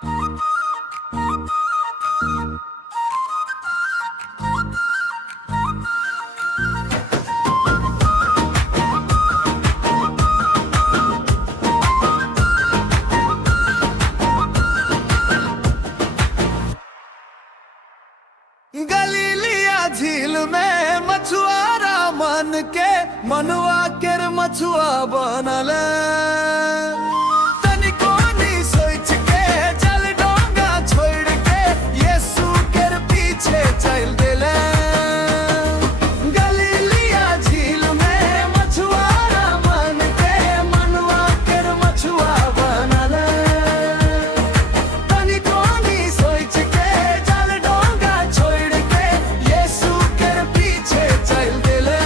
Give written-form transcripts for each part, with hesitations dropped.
गलीलिया झील में मछुआरा मन के मनुआ केर मछुआ बनल तनिको नी सोच के चल डोंगा छोड़ के यीशु केर पीछे चल देले। गलीलिया झील में मछुआरा मन के मनुआ केर मछुआ बनल तनिको नी सोच के चल डोंगा छोड़ के यीशु केर पीछे चल देले।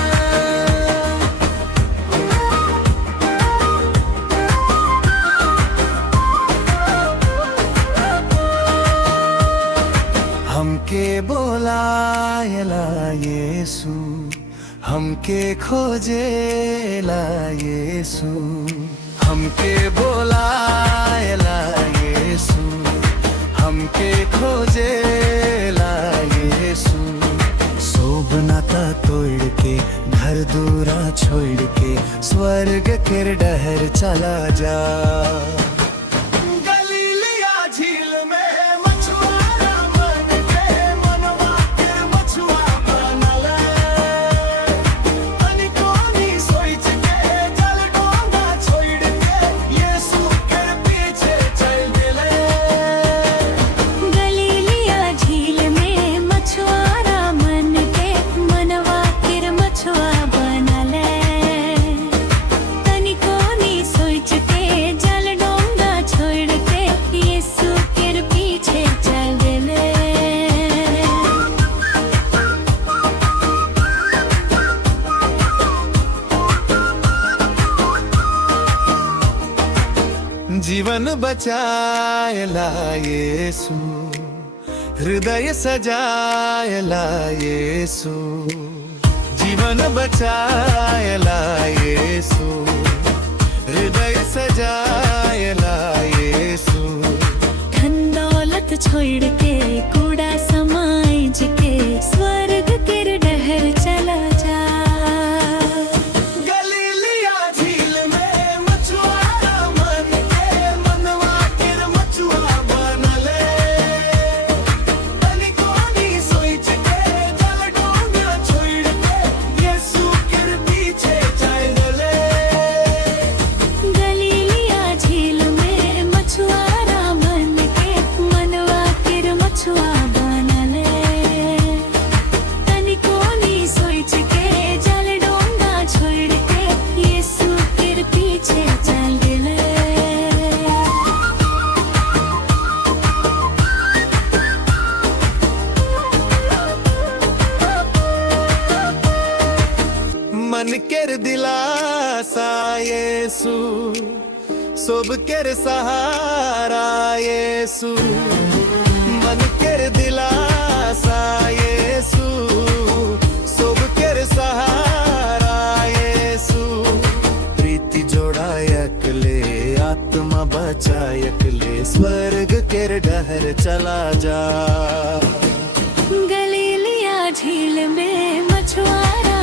हमके बोलायला यीशु, हमके खोजेला यीशु, हमके बोलायला यीशु, हमके खोजेला यीशु। सोब नाता तोड़ के घर दूरा छोड़ के स्वर्ग केर डहर चला जा। गलीलिया झील में मछुआरा मन के मनवा केर मछुआ बनल तनिको नी सोच के चल डोंगा छोड़ के यीशु केर पीछे चल देले। गलीलिया झील में मछुआरा मन के मनवा केर मछुआ बनल तनिको नी सोच के जल डोंगा छोड़ के यीशु केर पीछे चल देले। जीवन बचायला यीशु, हृदय सजायला यीशु, जीवन बचायला यीशु, हृदय सजायला यीशु। धन दौलत छोड़ के कूड़ा समाज के स्वर्ग केर डहर चला जा। गलीलिया झील में मछुआरा मन के मनवा केर मछुआ बनल तनिको नी सोच के चल डोंगा छोड़ के यीशु केर पीछे चल देले। गलीलिया झील में मछुआरा मन के मनवा केर मछुआ बनल तनिको नी सोच के जल डोंगा छोड़ के यीशु केर पीछे चल देले। मन केर दिलासा यीशु, सोब केर सहारा यीशु, मन केर दिलासा यीशु, सोब केर सहारा यीशु। प्रीति जोड़ायक ले आत्मा बचायक ले स्वर्ग केर डहर चला जा। गलीलिया झील में मछुआरा